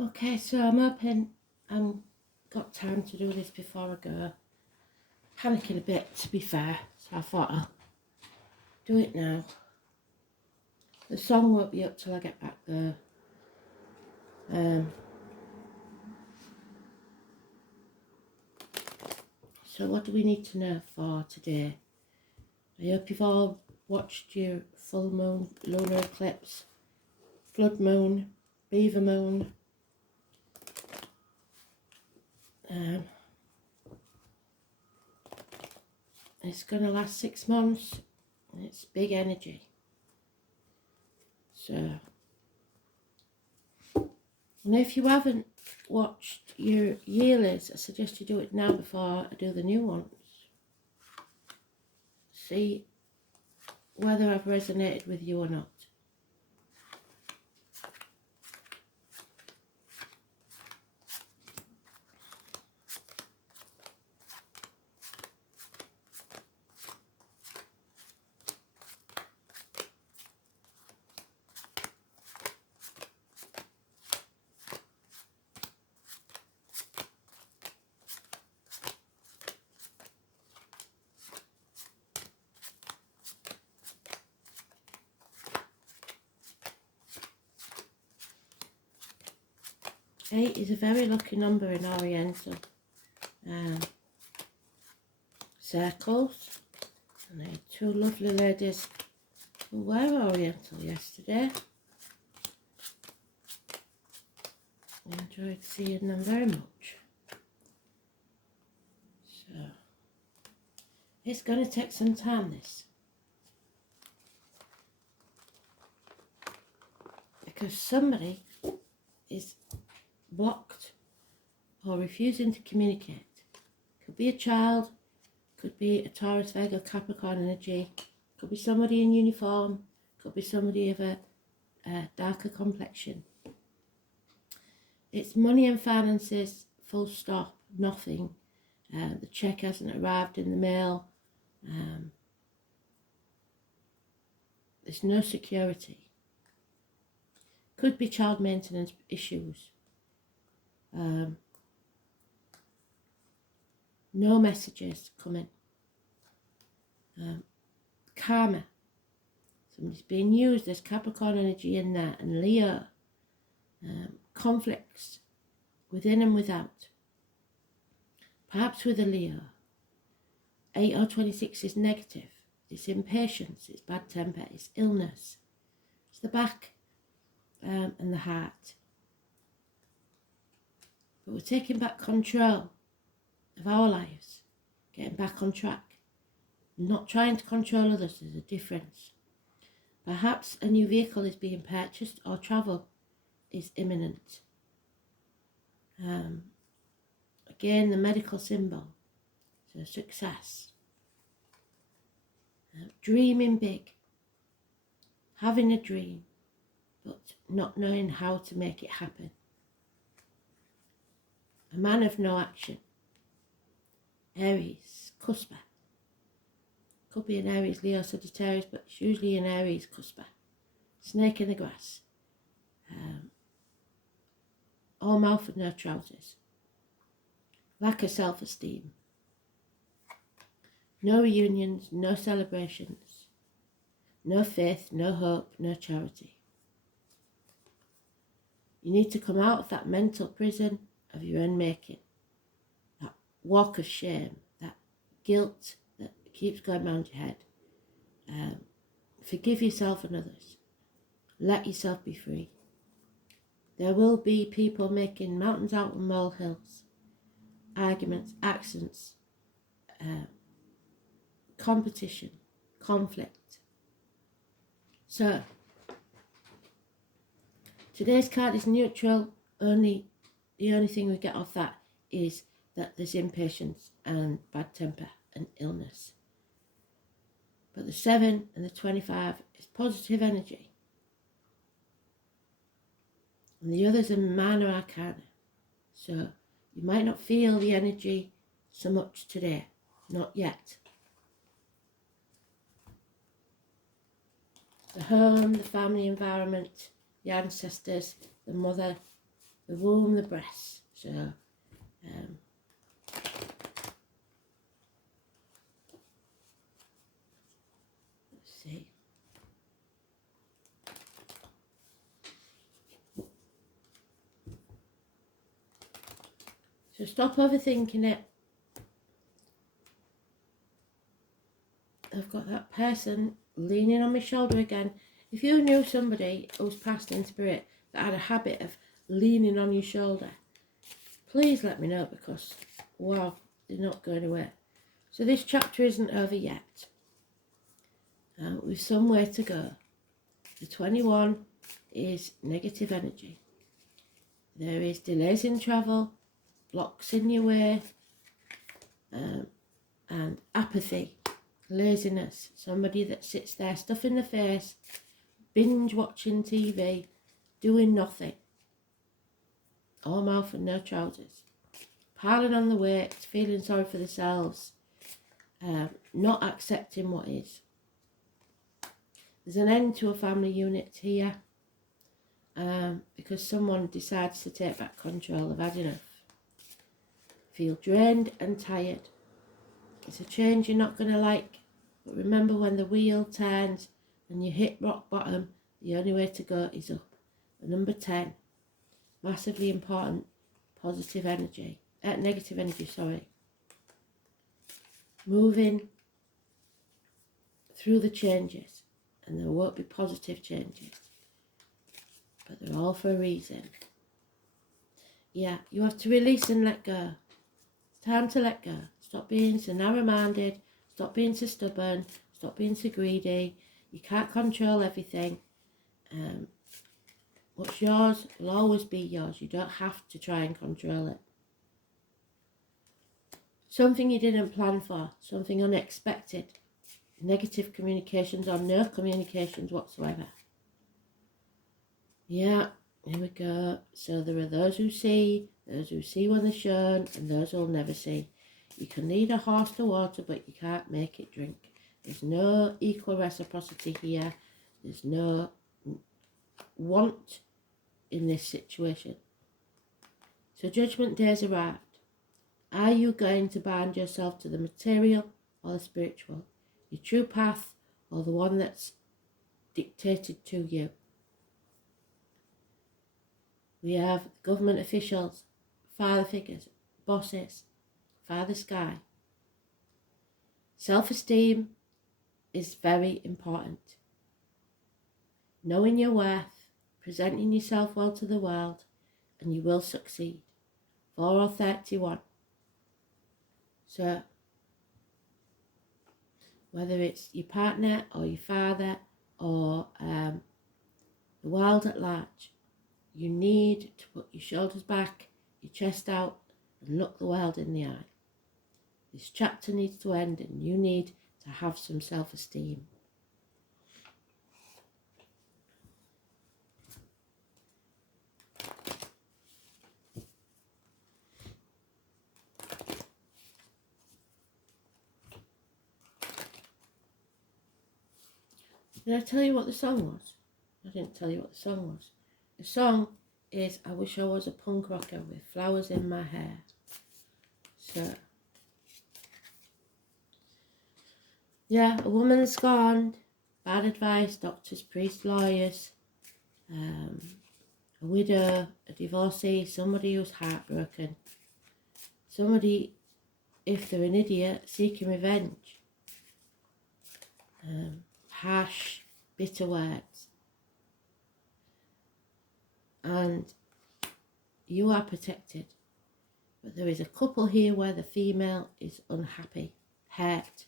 Okay, so I'm hoping I've got time to do this before I go. Panicking a bit, to be fair, so I thought I'll do it now. The song won't be up till I get back there. So what do we need to know for today? I hope you've all watched your full moon, lunar eclipse, flood moon, beaver moon. It's going to last 6 months. And it's big energy. So, and if you haven't watched your yearlies, I suggest you do it now before I do the new ones. See whether I've resonated with you or not. Eight is a very lucky number in Oriental circles. And I had two lovely ladies who were Oriental yesterday. I enjoyed seeing them very much. So, it's going to take some time, this. Because somebody is blocked or refusing to communicate. Could be a child, could be a Taurus, Virgo, Capricorn energy, could be somebody in uniform, could be somebody of a darker complexion. It's money and finances, full stop, nothing. The cheque hasn't arrived in the mail. There's no security. Could be child maintenance issues. No messages coming. Karma. Somebody's being used. There's Capricorn energy in there, and Leo. Conflicts within and without. Perhaps with a Leo. 8 or 26 is negative. It's impatience, it's bad temper, it's illness. It's the back and the heart. But we're taking back control of our lives, getting back on track. Not trying to control others, there's a difference. Perhaps a new vehicle is being purchased or travel is imminent. Again, the medical symbol, so success. Dreaming big, having a dream, but not knowing how to make it happen. A man of no action. Aries, cusper. Could be an Aries, Leo, Sagittarius, but it's usually an Aries cusper. Snake in the grass. All mouth and no trousers. Lack of self-esteem. No reunions, no celebrations. No faith, no hope, no charity. You need to come out of that mental prison of your own making. That walk of shame, that guilt that keeps going around your head. Forgive yourself and others. Let yourself be free. There will be people making mountains out of molehills, arguments, accidents, competition, conflict. So, today's card is neutral. The only thing we get off that is that there's impatience and bad temper and illness. But the 7 and the 25 is positive energy. And the others are minor arcana. So you might not feel the energy so much today. Not yet. The home, the family environment, the ancestors, the mother, the womb, the breasts. So, let's see. So stop overthinking it. I've got that person leaning on my shoulder again. If you knew somebody who's passed in spirit that had a habit of leaning on your shoulder, please let me know, because, wow, they're not going away. So this chapter isn't over yet. We've some way to go. The 21 is negative energy. There is delays in travel, blocks in your way, and apathy, laziness. Somebody that sits there stuffing the face, binge watching TV, doing nothing. All mouth and no trousers. Piling on the weight, feeling sorry for themselves, not accepting what is. There's an end to a family unit here, because someone decides to take back control. They've had enough. Feel drained and tired. It's a change you're not going to like, but remember, when the wheel turns and you hit rock bottom, the only way to go is up. Number 10, massively important, positive energy, negative energy, sorry. Moving through the changes, and there won't be positive changes, but they're all for a reason. Yeah, you have to release and let go. It's time to let go. Stop being so narrow-minded, stop being so stubborn, stop being so greedy. You can't control everything. What's yours will always be yours. You don't have to try and control it. Something you didn't plan for, something unexpected, negative communications or no communications whatsoever. Yeah, here we go. So there are those who see when they're shown, and those who'll never see. You can lead a horse to water, but you can't make it drink. There's no equal reciprocity here. There's no want in this situation. So Judgment Day's arrived. Are you going to bind yourself to the material or the spiritual? Your true path or the one that's dictated to you? We have government officials, father figures, bosses, Father Sky. Self-esteem is very important. Knowing your worth, presenting yourself well to the world, and you will succeed. 4 or 31. So, whether it's your partner or your father or the world at large, you need to put your shoulders back, your chest out, and look the world in the eye. This chapter needs to end, and you need to have some self-esteem. Did I tell you what the song was? I didn't tell you what the song was. The song is I Wish I Was a Punk Rocker with Flowers in My Hair. So, yeah, a woman's gone. Bad advice, doctors, priests, lawyers, a widow, a divorcee, somebody who's heartbroken, somebody, if they're an idiot, seeking revenge, harsh, bitter words. And you are protected. But there is a couple here where the female is unhappy, hurt,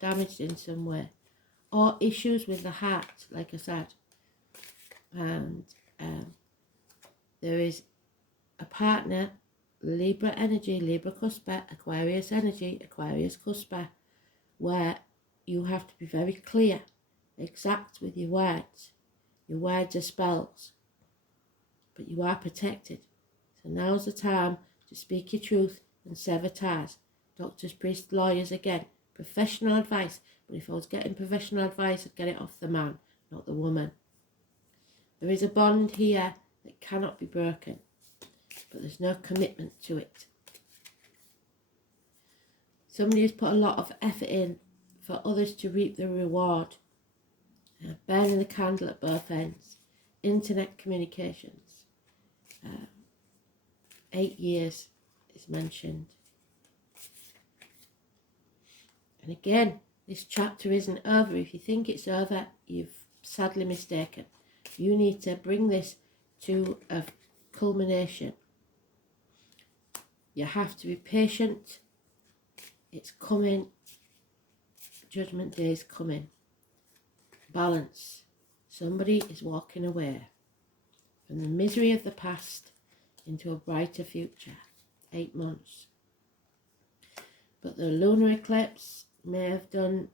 damaged in some way, or issues with the heart, like I said. And there is a partner, Libra energy, Libra Cuspa, Aquarius energy, Aquarius Cuspa, where you have to be very clear, exact with your words. Your words are spells, but you are protected. So now's the time to speak your truth and sever ties. Doctors, priests, lawyers, again, professional advice. But if I was getting professional advice, I'd get it off the man, not the woman. There is a bond here that cannot be broken. but there's no commitment to it. Somebody has put a lot of effort in for others to reap the reward. Burning the candle at both ends. Internet communications. 8 years is mentioned. And again, this chapter isn't over. If you think it's over, you've sadly mistaken. You need to bring this to a culmination. You have to be patient. It's coming. Judgment Day is coming. Balance. Somebody is walking away from the misery of the past into a brighter future. 8 months. But the lunar eclipse may have done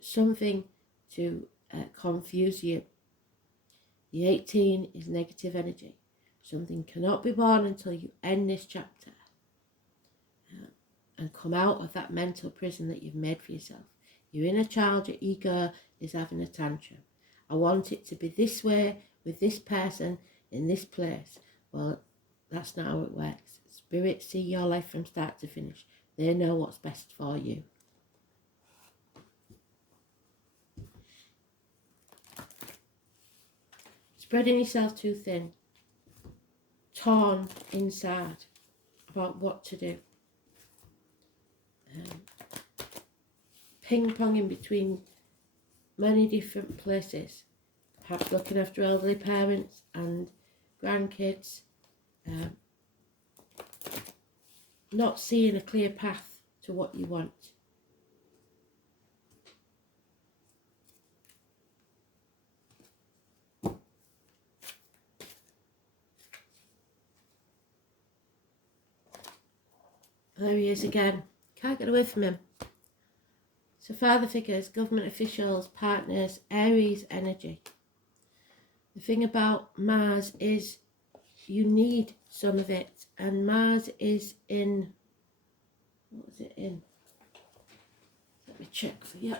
something to confuse you. The 18 is negative energy. Something cannot be born until you end this chapter and come out of that mental prison that you've made for yourself. Your inner child, your ego, is having a tantrum. I want it to be this way, with this person, in this place. Well, that's not how it works. Spirit see your life from start to finish. They know what's best for you. Spreading yourself too thin. Torn inside about what to do. Ping-ponging between many different places. Perhaps looking after elderly parents and grandkids. Not seeing a clear path to what you want. There he is again. Can't get away from him. So father figures, government officials, partners, Aries energy. The thing about Mars is you need some of it. And Mars is in, what was it in? Let me check for you.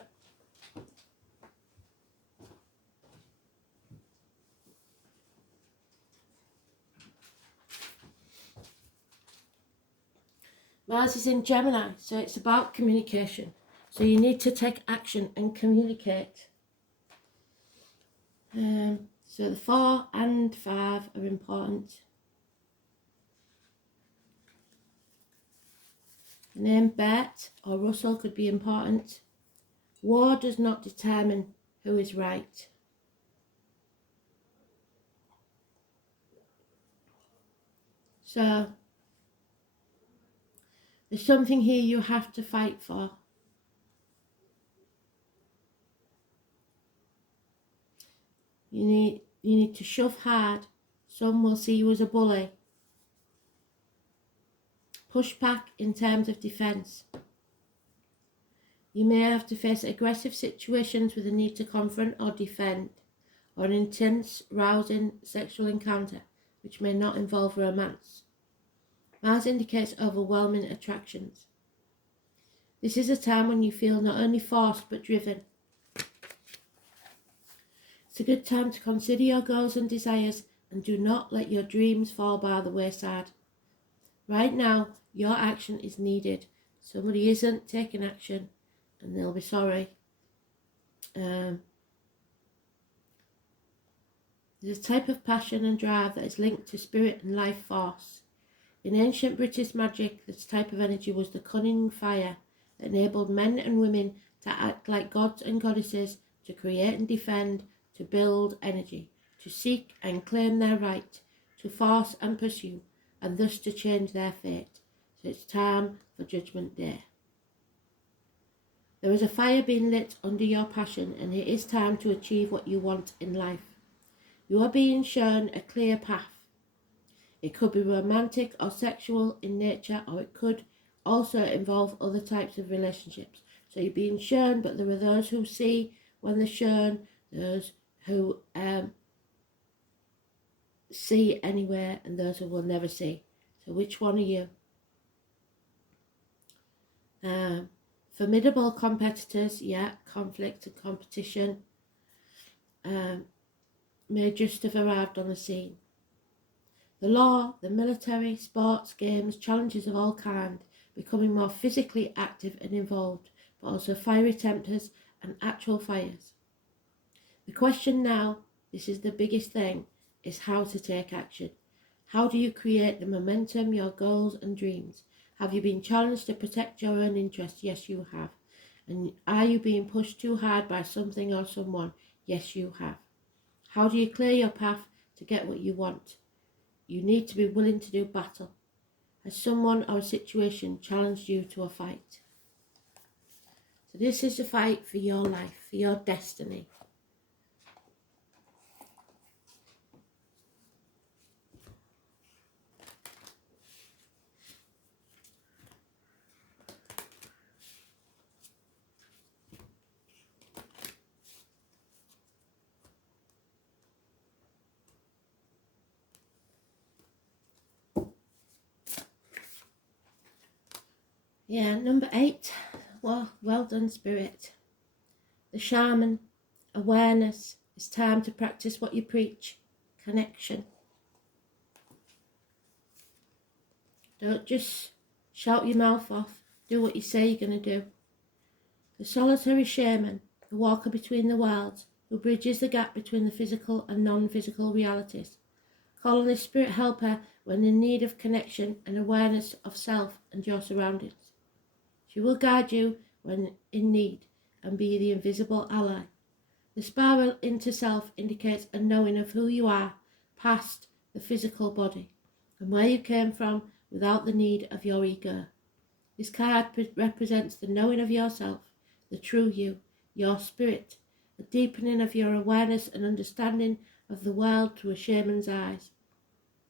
Mars is in Gemini, so it's about communication. So you need to take action and communicate. So the 4 and 5 are important. The name Bert or Russell could be important. War does not determine who is right. So there's something here you have to fight for. You need to shove hard. Some will see you as a bully. Push back in terms of defence. You may have to face aggressive situations with a need to confront or defend, or an intense, rousing sexual encounter which may not involve romance. Mars indicates overwhelming attractions. This is a time when you feel not only forced but driven. It's a good time to consider your goals and desires and do not let your dreams fall by the wayside. Right now, your action is needed. Somebody isn't taking action and they'll be sorry. There's a type of passion and drive that is linked to spirit and life force. In ancient British magic, this type of energy was the cunning fire that enabled men and women to act like gods and goddesses, to create and defend, to build energy, to seek and claim their right, to force and pursue, and thus to change their fate. So it's time for Judgment Day. There is a fire being lit under your passion, and it is time to achieve what you want in life. You are being shown a clear path. It could be romantic or sexual in nature, or it could also involve other types of relationships. So you're being shown, but there are those who see when they're shown, those who see anywhere, and those who will never see. So which one are you? Formidable competitors, yeah, conflict and competition may just have arrived on the scene. The law, the military, sports, games, challenges of all kinds, becoming more physically active and involved, but also fiery tempers and actual fires. The question now, this is the biggest thing, is how to take action. How do you create the momentum, your goals and dreams? Have you been challenged to protect your own interests? Yes, you have. And are you being pushed too hard by something or someone? Yes, you have. How do you clear your path to get what you want? You need to be willing to do battle. Has someone or a situation challenged you to a fight? So this is a fight for your life, for your destiny. Yeah, number 8. Well done, Spirit. The shaman, awareness. It's time to practice what you preach. Connection. Don't just shout your mouth off. Do what you say you're going to do. The solitary shaman, the walker between the worlds, who bridges the gap between the physical and non-physical realities. Call on this spirit helper when in need of connection and awareness of self and your surroundings. She will guide you when in need and be the invisible ally. The spiral into self indicates a knowing of who you are past the physical body and where you came from without the need of your ego. This card represents the knowing of yourself, the true you, your spirit, a deepening of your awareness and understanding of the world through a shaman's eyes.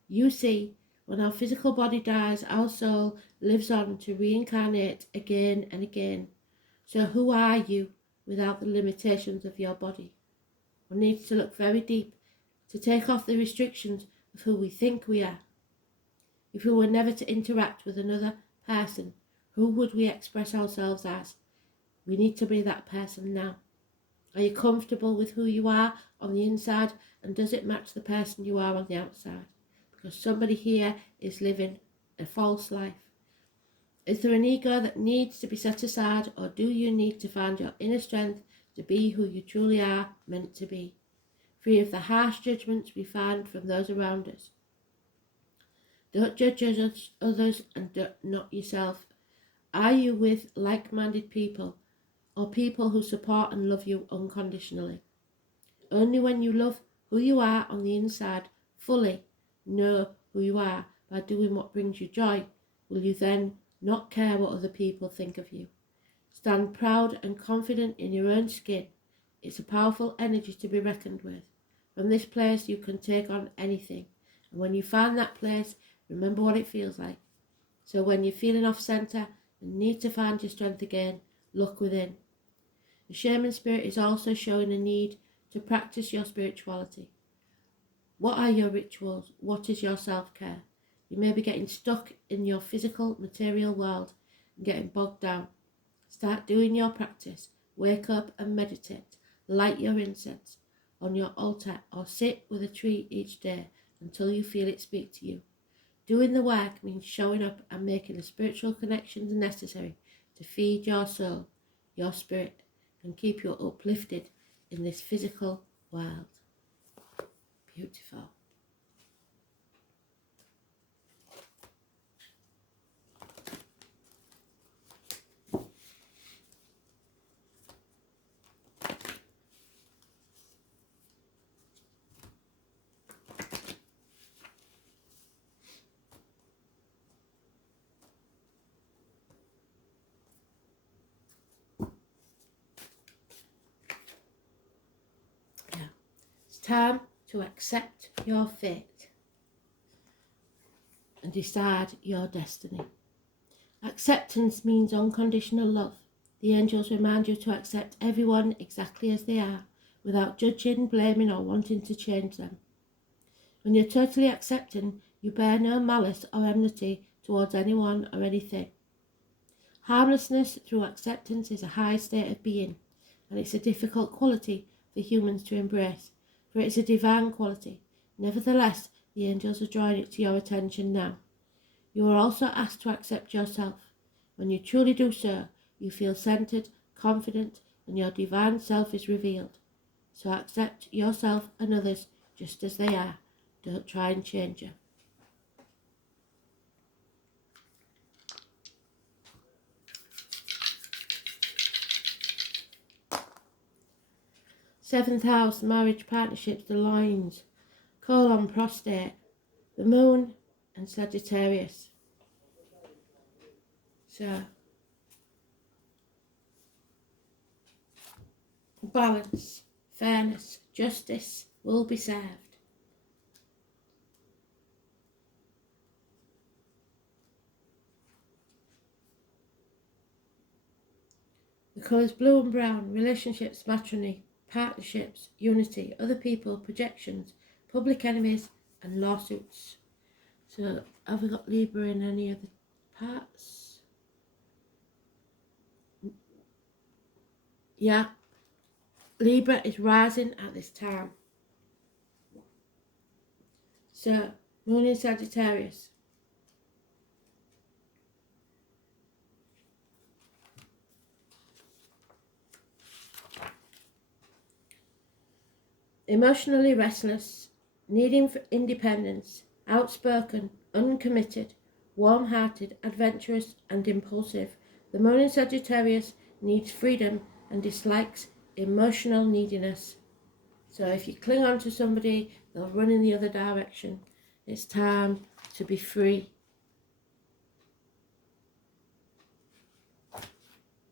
You see, when our physical body dies, our soul lives on to reincarnate again and again. So who are you without the limitations of your body? One needs to look very deep to take off the restrictions of who we think we are. If we were never to interact with another person, who would we express ourselves as? We need to be that person now. Are you comfortable with who you are on the inside, and does it match the person you are on the outside? Because somebody here is living a false life. Is there an ego that needs to be set aside, or do you need to find your inner strength to be who you truly are meant to be, free of the harsh judgments we find from those around us? Don't judge others and not yourself. Are you with like-minded people, or people who support and love you unconditionally? Only when you love who you are on the inside, fully know who you are by doing what brings you joy, will you then not care what other people think of you. Stand proud and confident in your own skin. It's a powerful energy to be reckoned with. From this place you can take on anything, and when you find that place, remember what it feels like. So when you're feeling off centre and need to find your strength again, look within. The shaman spirit is also showing a need to practice your spirituality. What are your rituals? What is your self-care? You may be getting stuck in your physical, material world and getting bogged down. Start doing your practice. Wake up and meditate. Light your incense on your altar or sit with a tree each day until you feel it speak to you. Doing the work means showing up and making the spiritual connections necessary to feed your soul, your spirit, and keep you uplifted in this physical world. Beautiful. Time to accept your fate and decide your destiny. Acceptance means unconditional love. The angels remind you to accept everyone exactly as they are, without judging, blaming, or wanting to change them. When you're totally accepting, you bear no malice or enmity towards anyone or anything. Harmlessness through acceptance is a high state of being, and it's a difficult quality for humans to embrace, for it is a divine quality. Nevertheless, The angels are drawing it to your attention now. You are also asked to accept yourself. When you truly do so, you feel centered, confident, and your divine self is revealed. So accept yourself and others just as they are. Don't try and change them. Seventh house, marriage, partnerships, the loins, colon, prostate, the moon, and Sagittarius. So, balance, fairness, justice will be served. The colours blue and brown, relationships, matrimony, partnerships, unity, other people, projections, public enemies, and lawsuits. So, have we got Libra in any other parts? Yeah, Libra is rising at this time. So, moon in Sagittarius. Emotionally restless, needing independence, outspoken, uncommitted, warm-hearted, adventurous, and impulsive. The moon in Sagittarius needs freedom and dislikes emotional neediness. So if you cling on to somebody, they'll run in the other direction. It's time to be free.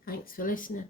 Thanks for listening.